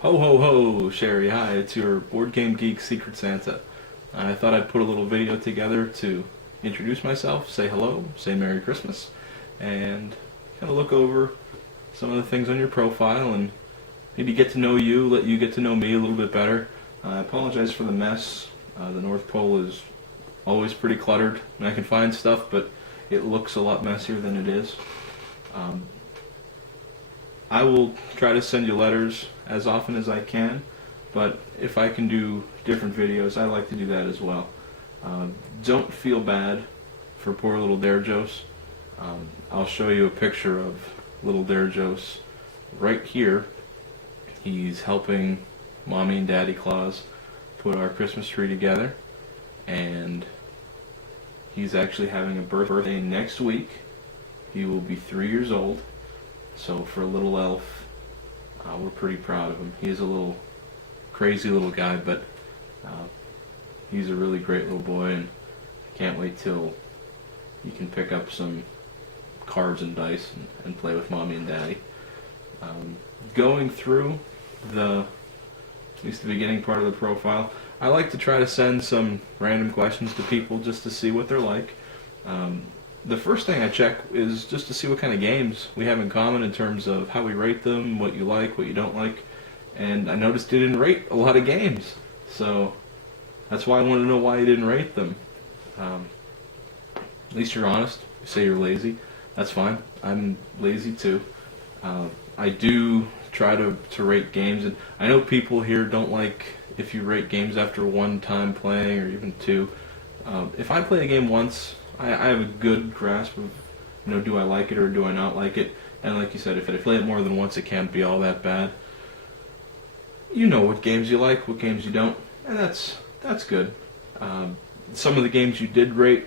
Ho ho ho, Sherry. Hi, it's your Board Game Geek Secret Santa. I thought I'd put a little video together to introduce myself, say hello, say Merry Christmas, and kind of look over some of the things on your profile and maybe get to know you, let you get to know me a little bit better. I apologize for the mess. The North Pole is always pretty cluttered, and I can find stuff, but it looks a lot messier than it is. Um, I will try to send you letters as often as I can, but if I can do different videos, I like to do that as well. Don't feel bad for poor little Derjos. I'll show you a picture of little Derjos right here. He's helping Mommy and Daddy Claus put our Christmas tree together, and he's actually having a birthday next week. He will be 3 years old. So for a little elf, we're pretty proud of him. He is a little crazy little guy, but he's a really great little boy, and can't wait till he can pick up some cards and dice and play with Mommy and Daddy. Going through at least the beginning part of the profile, I like to try to send some random questions to people just to see what they're like. The first thing I check is just to see what kind of games we have in common in terms of how we rate them, what you like, what you don't like. And I noticed you didn't rate a lot of games. So that's why I want to know why you didn't rate them. At least you're honest. You say you're lazy. That's fine. I'm lazy too. I do try to rate games. And I know people here don't like if you rate games after one time playing or even two. If I play a game once, I have a good grasp of, do I like it or do I not like it? And like you said, if I play it more than once, it can't be all that bad. You know what games you like, what games you don't, and that's good. Some of the games you did rate,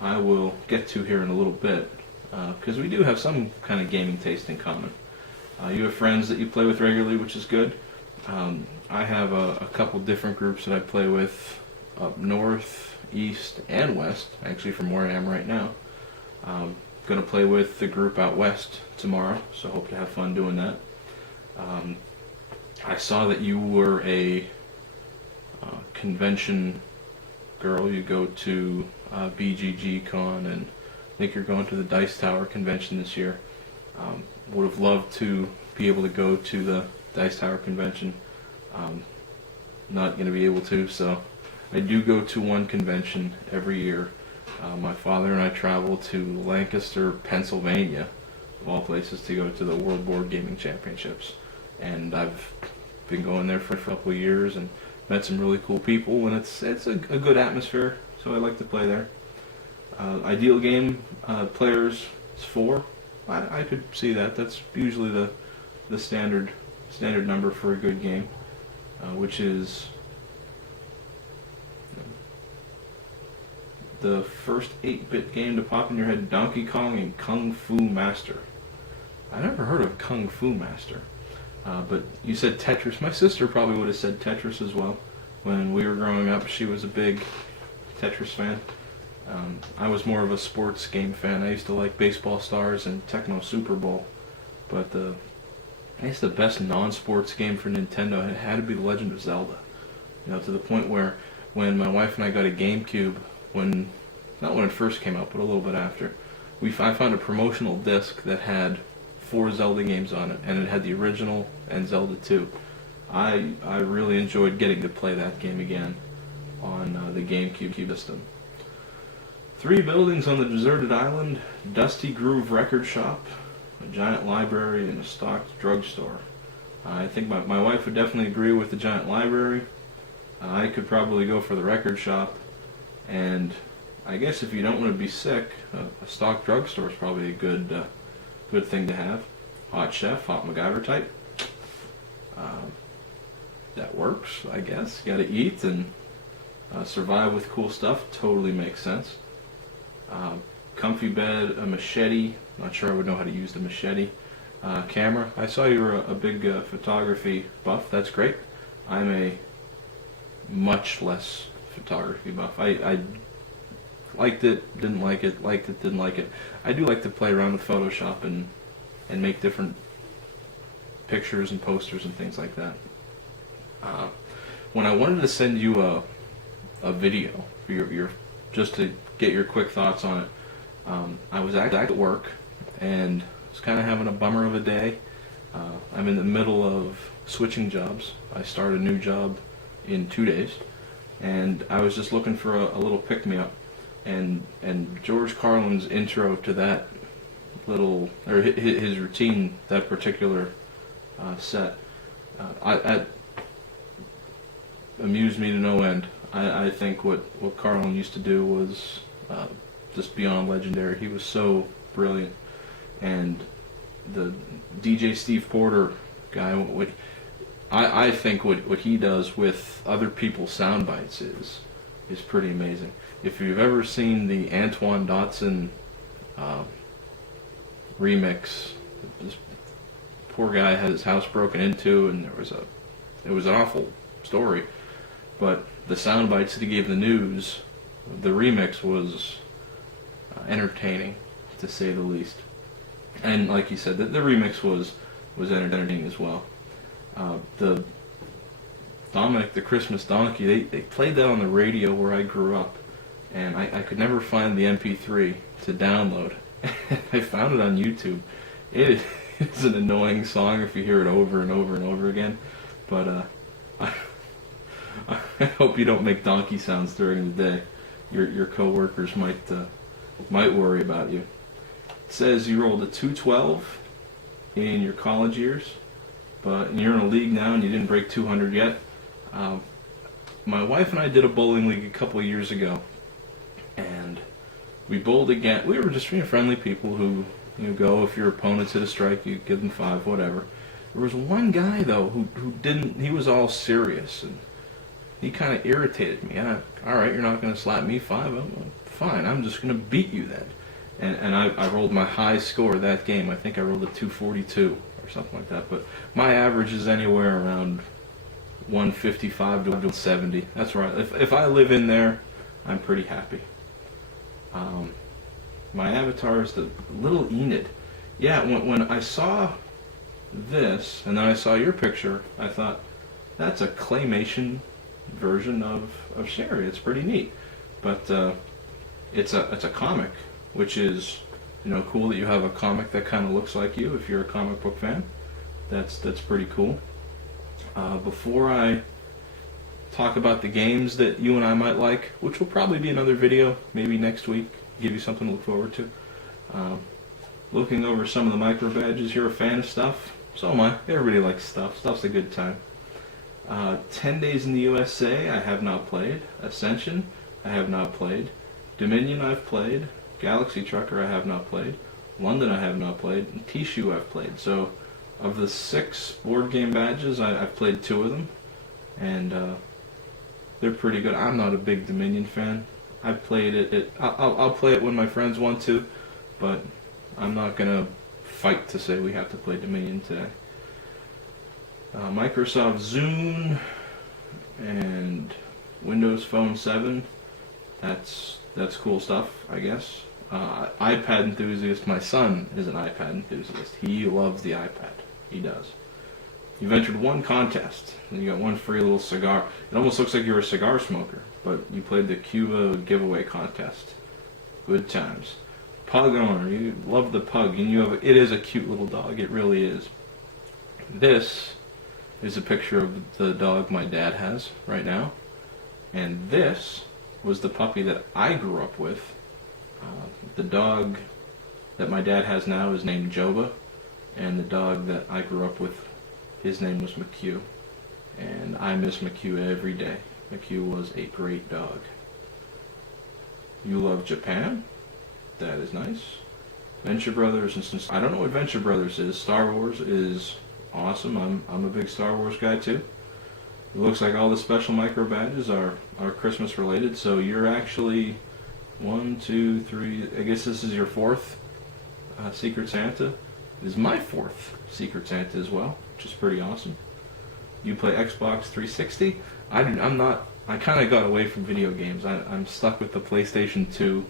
I will get to here in a little bit, because we do have some kind of gaming taste in common. You have friends that you play with regularly, which is good. I have a couple different groups that I play with up north, east, and west, actually from where I am right now. I'm going to play with the group out west tomorrow, so hope to have fun doing that. I saw that you were a convention girl. You go to BGG Con, and I think you're going to the Dice Tower convention this year. Would have loved to be able to go to the Dice Tower convention. Not going to be able to, so I do go to one convention every year. My father and I travel to Lancaster, Pennsylvania, of all places, to go to the World Board Gaming Championships. And I've been going there for a couple of years and met some really cool people, and it's a good atmosphere, so I like to play there. Ideal game players is 4. I could see that. That's usually the standard number for a good game, which is the first 8-bit game to pop in your head, Donkey Kong and Kung Fu Master. I never heard of Kung Fu Master, but you said Tetris. My sister probably would have said Tetris as well. When we were growing up, she was a big Tetris fan. I was more of a sports game fan. I used to like Baseball Stars and Tecmo Super Bowl, but I guess the best non-sports game for Nintendo had to be The Legend of Zelda. To the point where when my wife and I got a GameCube, not when it first came out, but a little bit after, I found a promotional disc that had 4 Zelda games on it, and it had the original and Zelda 2. I really enjoyed getting to play that game again on the GameCube system. 3 buildings on the deserted island, Dusty Groove Record Shop, a giant library, and a stocked drugstore. I think my wife would definitely agree with the giant library. I could probably go for the record shop. And I guess if you don't want to be sick, a stock drugstore is probably a good thing to have. Hot chef, hot MacGyver type. That works, I guess. Got to eat and survive with cool stuff. Totally makes sense. Comfy bed, a machete. Not sure I would know how to use the machete. Camera. I saw you were a big photography buff. That's great. I'm a much less photography buff. I liked it, didn't like it, liked it, didn't like it. I do like to play around with Photoshop and make different pictures and posters and things like that. Uh, when I wanted to send you a video for your just to get your quick thoughts on it, I was at work and was kind of having a bummer of a day. I'm in the middle of switching jobs. I start a new job in 2 days, and I was just looking for a little pick-me-up. And George Carlin's intro to that little, or his routine, that particular set, I amused me to no end. I think what Carlin used to do was just beyond legendary. He was so brilliant. And the DJ Steve Porter guy, I think what he does with other people's sound bites is pretty amazing. If you've ever seen the Antoine Dotson remix, this poor guy had his house broken into, and it was an awful story. But the sound bites that he gave the news, the remix was entertaining, to say the least. And like you said, the remix was entertaining as well. The Dominic the Christmas Donkey, they played that on the radio where I grew up, and I could never find the MP3 to download. I found it on YouTube. It is an annoying song if you hear it over and over and over again, but I hope you don't make donkey sounds during the day. Your coworkers might worry about you. It says you rolled a 212 in your college years, but you're in a league now and you didn't break 200 yet. My wife and I did a bowling league a couple of years ago, and we bowled again. We were just friendly people who go, if your opponent's hit a strike, you give them 5, whatever. There was one guy though who didn't. He was all serious, and he kind of irritated me. All right, you're not going to slap me 5. Fine, I'm just going to beat you then. And I rolled my high score that game. I think I rolled a 242 or something like that. But my average is anywhere around 155 to 170. That's right. If I live in there, I'm pretty happy. My avatar is the little Enid. Yeah, when I saw this, and then I saw your picture, I thought, that's a claymation version of Sherry. It's pretty neat. But it's a comic, which is cool that you have a comic that kind of looks like you if you're a comic book fan. That's pretty cool. Before I talk about the games that you and I might like, which will probably be another video, maybe next week, give you something to look forward to. Looking over some of the micro badges, you're a fan of stuff? So am I. Everybody likes stuff. Stuff's a good time. 10 Days in the USA, I have not played. Ascension, I have not played. Dominion, I've played. Galaxy Trucker, I have not played. London, I have not played. And Tishu, I've played. So, of the 6 board game badges, I've played 2 of them, and they're pretty good. I'm not a big Dominion fan. I've played it. I'll play it when my friends want to, but I'm not gonna fight to say we have to play Dominion today. Microsoft Zune and Windows Phone 7. That's cool stuff, I guess. iPad enthusiast. My son is an iPad enthusiast. He loves the iPad. He does. You've entered 1 contest, and you got 1 free little cigar. It almost looks like you're a cigar smoker, but you played the Cuba giveaway contest. Good times. Pug owner. You love the pug, and it is a cute little dog. It really is. This is a picture of the dog my dad has right now, and this was the puppy that I grew up with. The dog that my dad has now is named Joba, and the dog that I grew up with, his name was McHugh, and I miss McHugh every day. McHugh was a great dog. You love Japan? That is nice. Venture Brothers, and since I don't know what Venture Brothers is, Star Wars is awesome. I'm a big Star Wars guy too. It looks like all the special micro badges are Christmas related, so you're actually 1, 2, 3, I guess this is your 4th Secret Santa. It is my 4th Secret Santa as well, which is pretty awesome. You play Xbox 360? I'm not. I kind of got away from video games. I'm stuck with the PlayStation 2,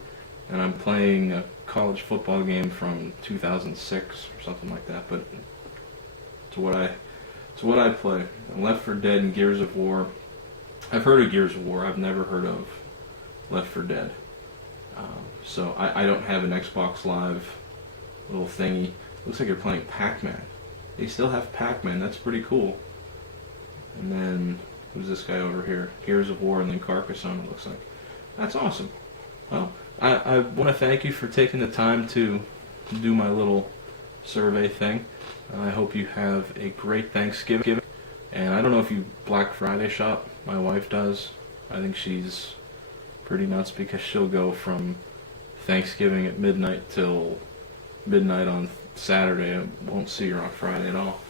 and I'm playing a college football game from 2006 or something like that. But to what So what I play, Left 4 Dead and Gears of War. I've heard of Gears of War. I've never heard of Left 4 Dead. So I don't have an Xbox Live little thingy. Looks like you're playing Pac-Man. They still have Pac-Man. That's pretty cool. And then who's this guy over here? Gears of War and then Carcassonne. It looks like. That's awesome. Well, I want to thank you for taking the time to do my little survey thing. I hope you have a great Thanksgiving. And I don't know if you Black Friday shop. My wife does. I think she's pretty nuts because she'll go from Thanksgiving at midnight till midnight on Saturday. I won't see her on Friday at all.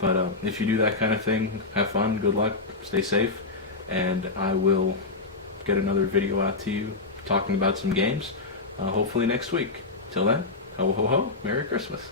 But if you do that kind of thing, have fun, good luck, stay safe, and I will get another video out to you talking about some games, hopefully next week. Till then, ho ho ho, Merry Christmas.